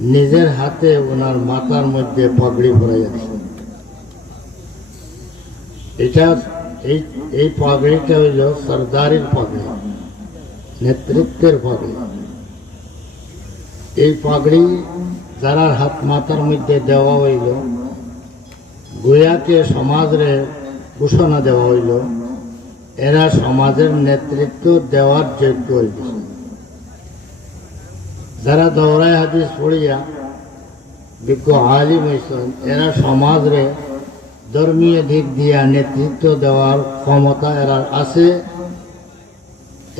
নিজের হাতে ওনার মাথার মধ্যে পাগড়ি যাচ্ছে এটা, এই এই পাগড়িটা হইল সর্দারের পাগড়ি, নেতৃত্বের পাগড়ি। এই পাগড়ি যারা হাত মাথার মধ্যে দেওয়া হইল, গোয়াকে সমাজরে ঘোষণা দেওয়া হইল, এরা সমাজের নেতৃত্ব দেওয়ার যোগ্য হইল যারা দৌড়ায় হাদিস পড়িয়া বিজ্ঞ আলিম হয়েছেন, এরা সমাজরে ধর্মীয় দিক দিয়া নেতৃত্ব দেওয়ার ক্ষমতা এরা আছে।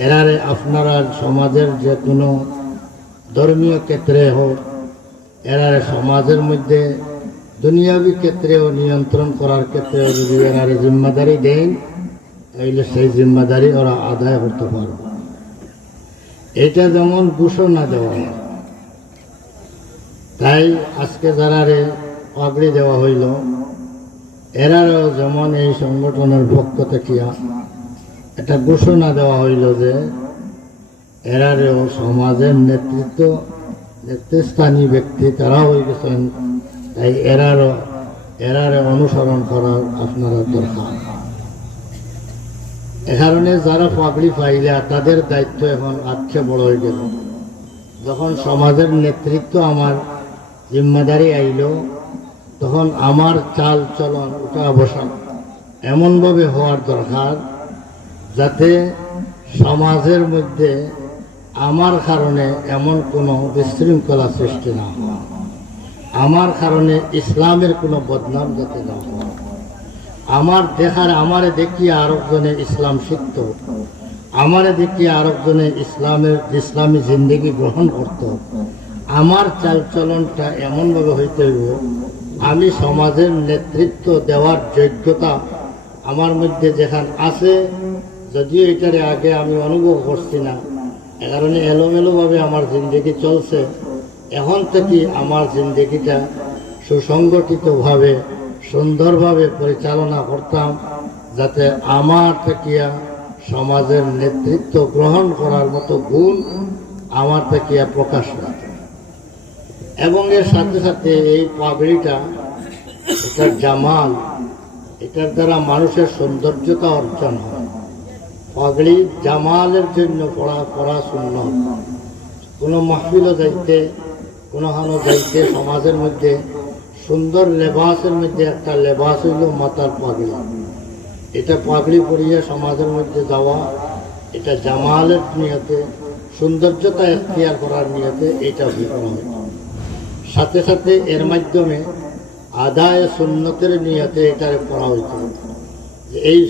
এরারে আপনারা সমাজের যে কোনো ধর্মীয় ক্ষেত্রে হোক, এরারে সমাজের মধ্যে দুনিয়াবী ক্ষেত্রেও নিয়ন্ত্রণ করার ক্ষেত্রেও যদি এরারে জিম্মাদারি দেন, তাইলে সেই জিম্মাদারি ওরা আদায় করতে পারবে। এটা যেমন ঘোষণা দেওয়া হয় তাই আজকে যারা রে পাগড়ি দেওয়া হইল, এরারও যেমন এই সংগঠনের পক্ষ থেকে একটা ঘোষণা দেওয়া হইল যে এরারেও সমাজের নেতৃত্ব নেতৃস্থানীয় ব্যক্তি তারা হয়ে গেছেন, তাই এরারও, এরারে অনুসরণ করার আপনারা দরকার। এ কারণে যারা পাগড়ি পাইলে, তাদের দায়িত্ব এখন আজকে বড় হয়ে গেল। যখন সমাজের নেতৃত্ব আমার জিম্মাদারি আইল, তখন আমার চাল চলন, উঠা বসা এমনভাবে হওয়ার দরকার যাতে সমাজের মধ্যে আমার কারণে এমন কোনো বিশৃঙ্খলা সৃষ্টি না হয়। আমার কারণে ইসলামের কোনো বদনাম যাতে না হয়। আমার দেখার, আমারে দেখিয়ে আরেকজনে ইসলাম শিখত। আমারে দেখিয়ে আরেকজনে ইসলামের, ইসলামী জিন্দগি গ্রহণ করত। আমার চালচলনটা এমনভাবে হইতে হইব, আমি সমাজের নেতৃত্ব দেওয়ার যোগ্যতা আমার মধ্যে যেখান আছে, যদিও এটারে আগে আমি অনুভব করছি না। এ কারণে এলোমেলোভাবে আমার জিন্দগি চলছে। এখন থেকে আমার জিন্দগিটা সুসংগঠিতভাবে, সুন্দরভাবে পরিচালনা করতাম, যাতে আমার থেকে সমাজের নেতৃত্ব গ্রহণ করার মতো গুণ আমার থেকে প্রকাশ পায় এবং এর সাথে সাথে এই পাগড়িটা, এটার জামাল, এটার দ্বারা মানুষের সৌন্দর্যতা অর্জন হয়। পাগড়ি জামালের জন্য পড়া পড়াশূন্য কোনো মাহফিলও যাইতে কোনো হানো যাইতে সমাজের মধ্যে, সুন্দর লেবাসের মধ্যে একটা লেবাস হইল মাতার পাগড়ি। এটা পাগড়ি পরিয়ে সমাজের মধ্যে যাওয়া, এটা জামালের নিয়তে, সৌন্দর্যতা এখতিয়ার করার নিয়তে এটা করা হয়। সাথে সাথে এর মাধ্যমে আদায় সুন্নতের নিয়তে এটা পড়া হইত। এই